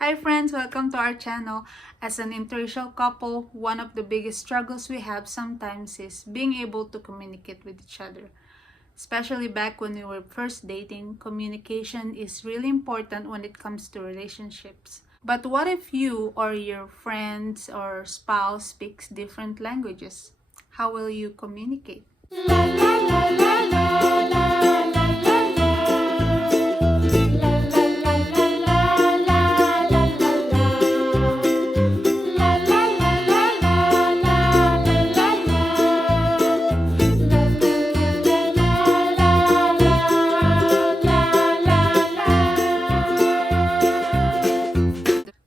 Hi friends, welcome to our channel. As an interracial couple, one of the biggest struggles we have sometimes is being able to communicate with each other. Especially back when we were first dating, communication is really important when it comes to relationships. But what if you or your friends or spouse speaks different languages? How will you communicate?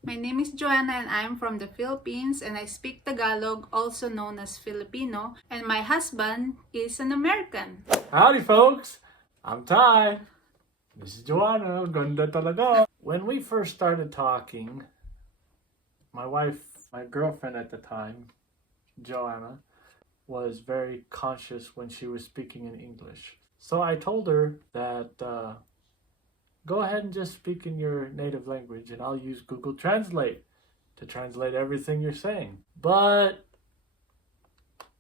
My name is Joana and I'm from the Philippines and I speak Tagalog, also known as Filipino, and my husband is an American. Howdy folks, I'm Ty. This is Joana, ganda talaga. When we first started talking, my girlfriend at the time, Joana, was very conscious when she was speaking in English. So I told her that go ahead and just speak in your native language and I'll use Google Translate to translate everything you're saying. But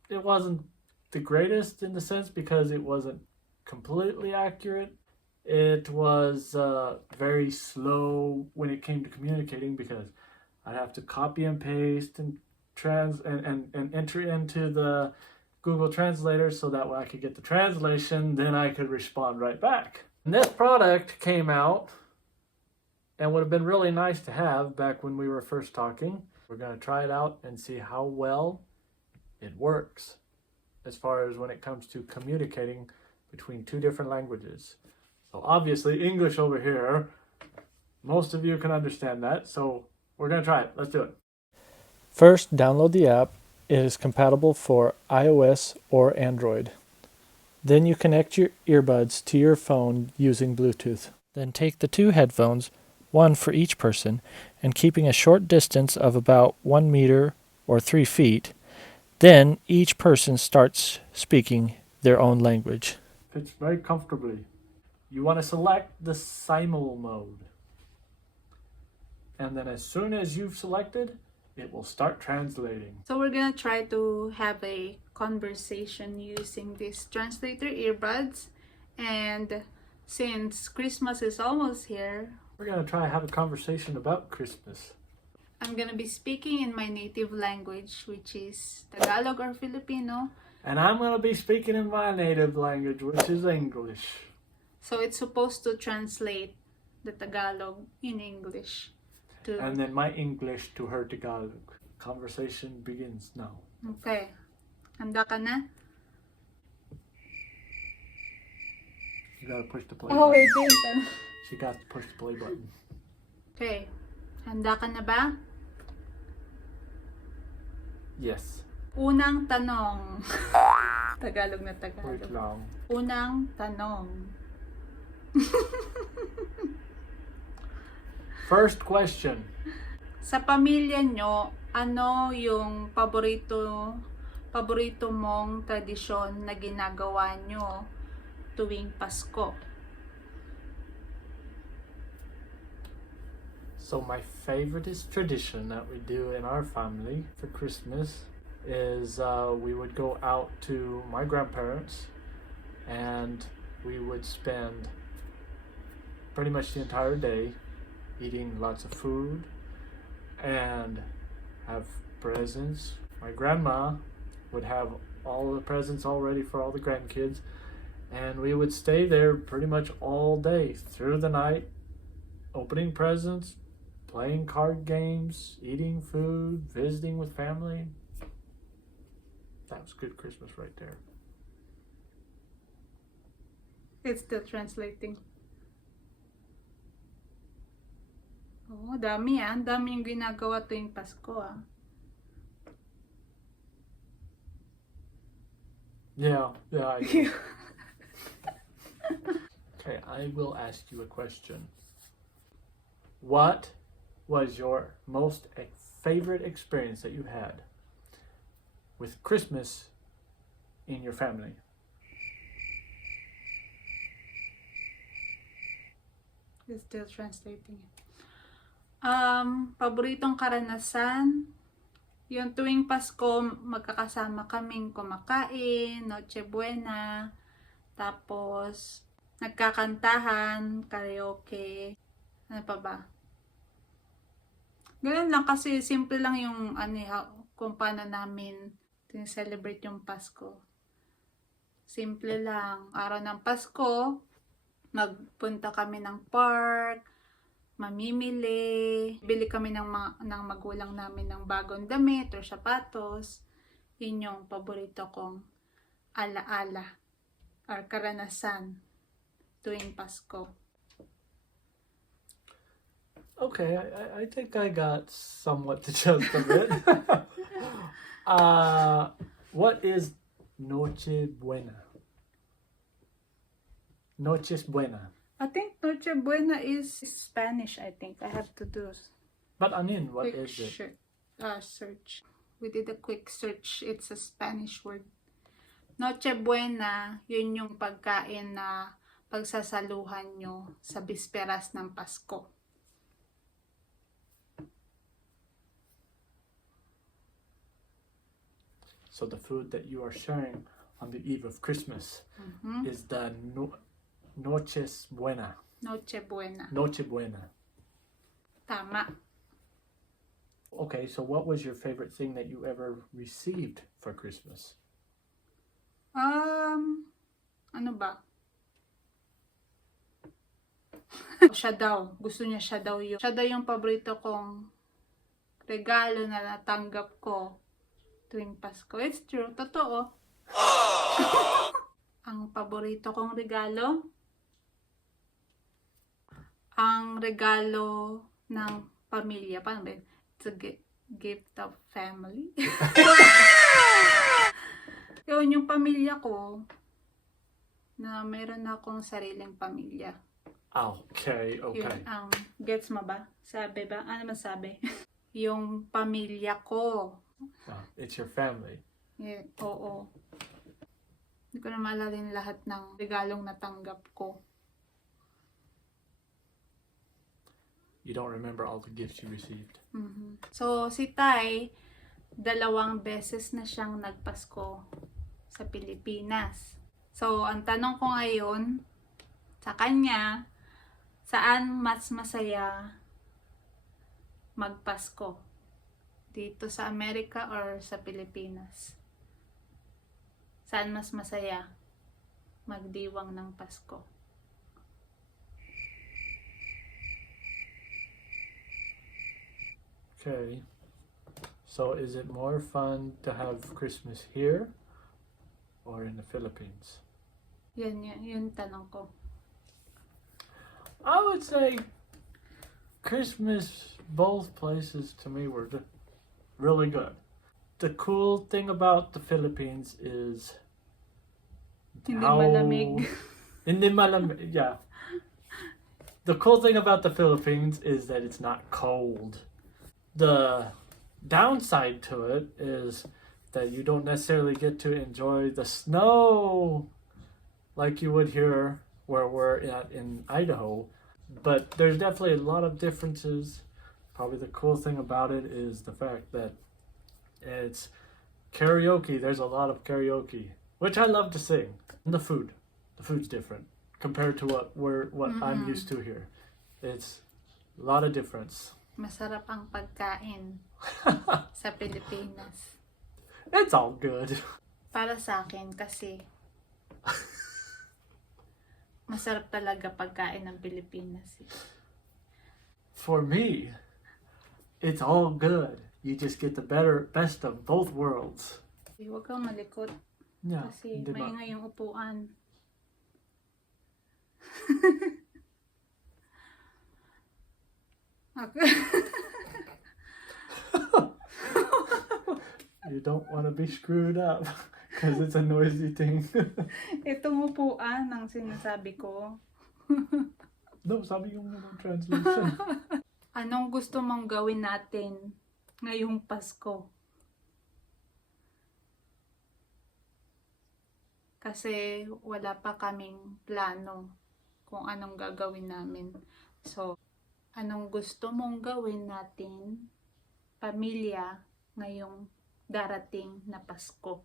it wasn't the greatest in the sense because it wasn't completely accurate. It was very slow when it came to communicating because I'd have to copy and paste and enter into the Google Translator so that way I could get the translation, then I could respond right back. And this product came out and would have been really nice to have back when we were first talking. We're going to try it out and see how well it works as far as when it comes to communicating between two different languages. So obviously English over here, most of you can understand that, so we're going to try it. Let's do it. First, download the app. It is compatible for iOS or Android. Then you connect your earbuds to your phone using Bluetooth. Then take the two headphones, one for each person, and keeping a short distance of about 1 meter or 3 feet, then each person starts speaking their own language. Fits very comfortably. You want to select the simul mode. And then as soon as you've selected, it will start translating. So we're gonna try to have a conversation using these Translator Earbuds, and since Christmas is almost here, We're going to try to have a conversation about Christmas. I'm gonna be speaking in my native language, which is Tagalog or Filipino. And I'm going to be speaking in my native language, which is English. So it's supposed to translate the Tagalog in English to... And then my English to her Tagalog. Conversation begins now. Okay. Handa ka na? You gotta push the play Oh, button. wait, wait. She got to push the play button. Okay. Handa ka na ba? Yes. Unang tanong. Tagalog na Wait Tagalog. lang. Unang tanong. First question. Sa pamilya nyo, ano yung paborito mong tradisyon na ginagawa nyo tuwing Pasko? So my favorite tradition that we do in our family for Christmas is we would go out to my grandparents and we would spend pretty much the entire day eating lots of food and have presents. My grandma would have all the presents all ready for all the grandkids, and we would stay there pretty much all day through the night, opening presents, playing card games, eating food, visiting with family. That was good Christmas right there. It's still translating. Oh, dami ah. Dami yung ginagawa tuwing Pasko ah. Yeah, I do. Okay, I will ask you a question. What was your most favorite experience that you had with Christmas in your family? It's still translating. Paboritong karanasan, yung tuwing Pasko, magkakasama kaming kumakain, Noche Buena, tapos nagkakantahan, karaoke, ano pa ba? Ganun lang kasi simple lang yung kung paano namin celebrate yung Pasko. Simple lang. Araw ng Pasko, magpunta kami ng park, mamimili, bili kami ng magulang namin ng bagong damit or sapatos. Yun yung paborito kong alaala or karanasan tuwing Pasko. Okay, I think I got somewhat the gist of it. What is Noche Buena? Noches Buena. I think Noche Buena is Spanish, I think. I have to do But anin, what quick is it? search. We did a quick search. It's a Spanish word. Noche Buena, yun yung pagkain na pagsasaluhan nyo sa bisperas ng Pasko. So the food that you are sharing on the eve of Christmas is the Noches Buena. Noche Buena. Noche Buena. Tama. Okay, so what was your favorite thing that you ever received for Christmas? Ano ba? Siya daw. Gusto niya siya daw yung. Siya daw yung paborito kong regalo na natanggap ko tuwing Pasko. It's true. Totoo. Ang paborito kong regalo? Ang regalo ng pamilya. Paano ba? It's a gift of family. Yun, yung pamilya ko, na meron akong sariling pamilya. Okay. Yun, gets mo ba? Sabi ba? Ano masabi? Yung pamilya ko. It's your family. Yeah, oo. Hindi ko na maalala yung lahat ng regalong natanggap ko. You don't remember all the gifts you received. So, si Tay, 2 beses na siyang nagpasko sa Pilipinas. So, ang tanong ko ngayon sa kanya, saan mas masaya magpasko? Dito sa Amerika or sa Pilipinas? Saan mas masaya magdiwang ng Pasko? Okay. So is it more fun to have Christmas here or in the Philippines? Yun tanong ko. I would say Christmas, both places to me were really good. The cool thing about the Philippines is Hindi malamig. Hindi malamig, yeah. The cool thing about the Philippines is that it's not cold. The downside to it is that you don't necessarily get to enjoy the snow like you would here where we're at in Idaho. But there's definitely a lot of differences. Probably the cool thing about it is the fact that it's karaoke. There's a lot of karaoke, which I love to sing. And the food's different compared to what I'm used to here. It's a lot of difference. Masarap ang pagkain sa Pilipinas. It's all good. Para sa akin kasi masarap talaga pagkain ng Pilipinas. For me, it's all good. You just get the best of both worlds. Huwag kang malikot Yeah, kasi di ba? maingay yung upuan. You don't want to be screwed up because it's a noisy thing. Itong upuan ang sinasabi ko. No, sabi yung translation. Anong gusto mong gawin natin ngayong Pasko? Kasi wala pa kaming plano kung anong gagawin namin. So, Anong gusto mong gawin natin, pamilya, ngayong darating na Pasko?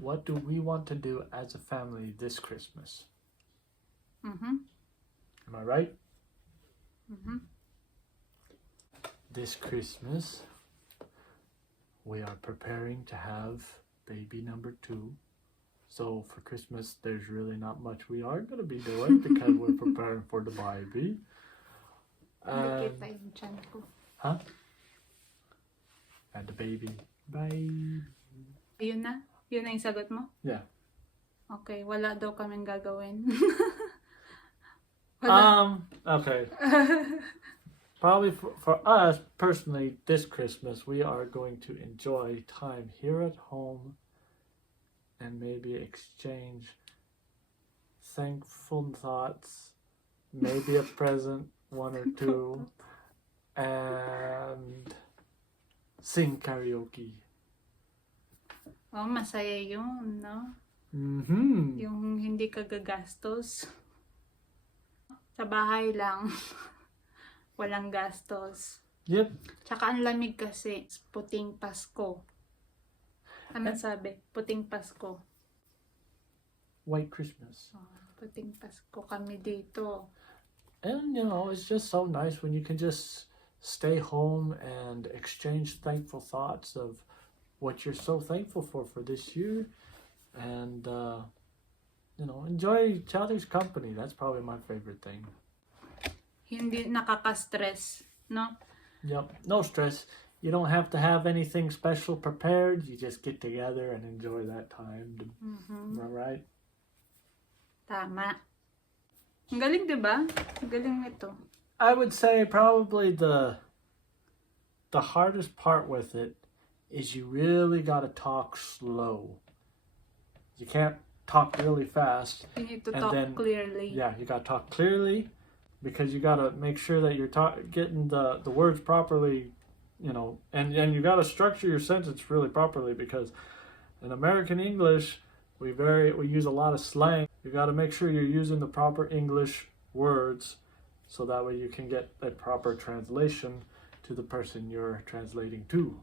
What do we want to do as a family this Christmas? Mm-hmm. Am I right? Mm-hmm. This Christmas, we are preparing to have baby number 2. So for Christmas, there's really not much we are going to be doing because we're preparing for the baby. Nakita yung tiyan ko. Huh? And the baby. Bye. Yun na? Yun na yung sagot mo? Yeah. Okay, wala daw kaming gagawin. Okay. Probably for us personally, this Christmas, we are going to enjoy time here at home and maybe exchange thankful thoughts, maybe a present, 1 or 2, and sing karaoke. Oh, masaya yun, no? Mm-hmm. Yung hindi ka gagastos. Sa bahay lang. Walang gastos. Yep. Tsaka ang lamig kasi. Puting Pasko. Ano sabi? Puting Pasko. White Christmas. Oh, puting Pasko kami dito. And, you know, it's just so nice when you can just stay home and exchange thankful thoughts of what you're so thankful for this year. And, you know, enjoy each other's company. That's probably my favorite thing. Hindi nakaka-stress, no? Yep, no stress. You don't have to have anything special prepared. You just get together and enjoy that time. Mm-hmm. Am I right? Tama. Ang galing, diba? Ang galing nito. I would say probably the hardest part with it is you really got to talk slow. You can't talk really fast. You need to And talk then- clearly. Yeah, you got to talk clearly because you got to make sure that you're getting the words properly, you know, and you got to structure your sentence really properly because in American English, we use a lot of slang. You got to make sure you're using the proper English words so that way you can get a proper translation to the person you're translating to.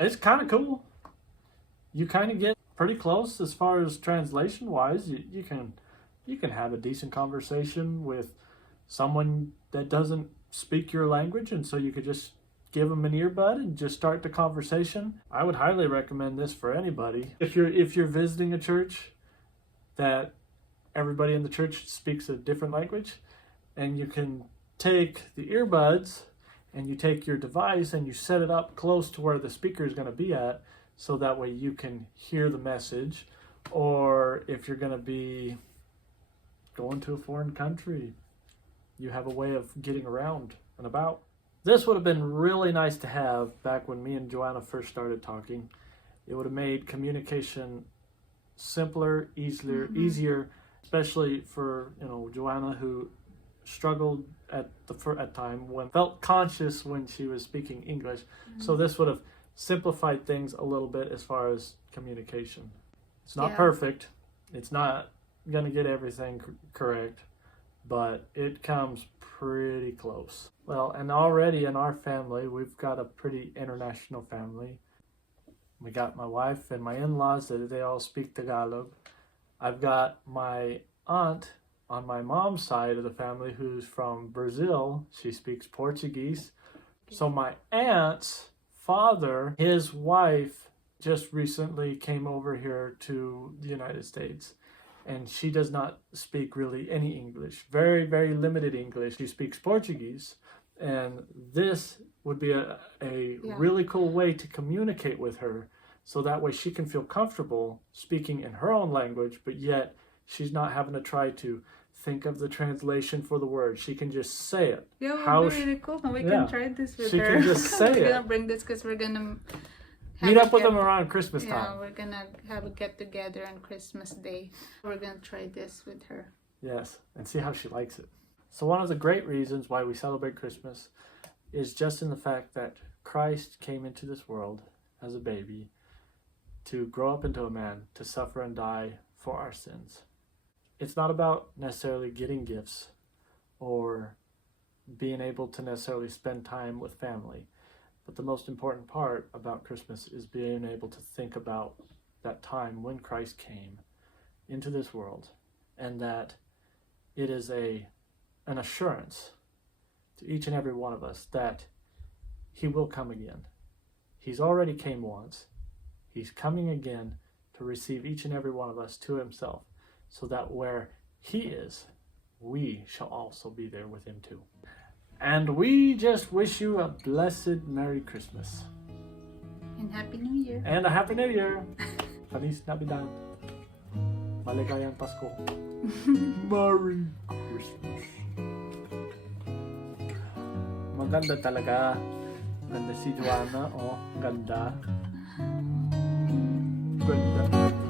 It's kind of cool. You kind of get pretty close as far as translation wise. You can have a decent conversation with someone that doesn't speak your language, and so you could just give them an earbud and just start the conversation. I would highly recommend this for anybody. If you're visiting a church that everybody in the church speaks a different language, and you can take the earbuds and you take your device and you set it up close to where the speaker is going to be at, so that way you can hear the message. Or if you're going to be going to a foreign country, you have a way of getting around and about. This would have been really nice to have back when me and Joana first started talking. It would have made communication simpler, easier, especially for, you know, Joana, who struggled at time when felt conscious when she was speaking English. So this would have simplified things a little bit as far as communication. It's not perfect. It's not gonna get everything correct, but it comes pretty close. Well, and already in our family, we've got a pretty international family. We got my wife and my in-laws that they all speak Tagalog. I've got my aunt on my mom's side of the family who's from Brazil. She speaks Portuguese. So my aunt's father, his wife, just recently came over here to the United States, and she does not speak really any English. Very, very limited English. She speaks Portuguese, and this would be a really cool way to communicate with her, so that way she can feel comfortable speaking in her own language, but yet she's not having to try to think of the translation for the word. She can just say it. Yeah, How would be really cool. We can try this with She her. can just say We're it. gonna bring this because we're gonna Meet up with them around Christmas Yeah, time. we're gonna have a get together on Christmas Day. We're gonna try this with her. Yes, and see how she likes it. So one of the great reasons why we celebrate Christmas is just in the fact that Christ came into this world as a baby to grow up into a man, to suffer and die for our sins. it's not about necessarily getting gifts or being able to necessarily spend time with family. But the most important part about Christmas is being able to think about that time when Christ came into this world, and that it is an assurance to each and every one of us that he will come again. He's already came once. He's coming again to receive each and every one of us to himself, so that where he is, we shall also be there with him too. And we just wish you a blessed Merry Christmas. And Happy New Year. And a Happy New Year. Feliz Navidad. Maligayang Pasko. Merry Christmas. Maganda talaga. Ganda si Joana. Oh, ganda. Ganda.